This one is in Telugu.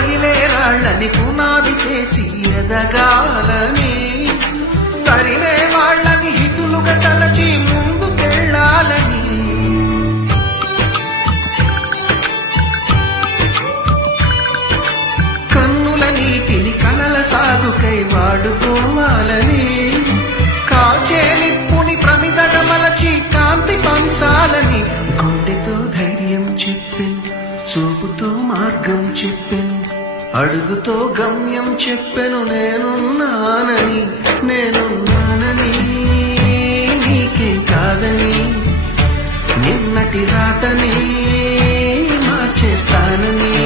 పగిలే రాళ్ళని పునాది చేసి ఎదగాలని, తరిమే వాళ్ళని హితులుగా తలచి ముందుకెళ్ళాలని, కన్నుల నీటిని కలల సాగుకై వాడుకోవాలని, కాచే నిప్పుని ప్రమిదగా మలచి కాంతి పంచాలని, గుండెతో ధైర్యం చెప్పెను, చూపుతో మార్గం చెప్పెను, అడుగుతో గమ్యం చెప్పెను, నేనున్నానని నీకేం కాదని, నిన్నటి రాతని మార్చేస్తానని.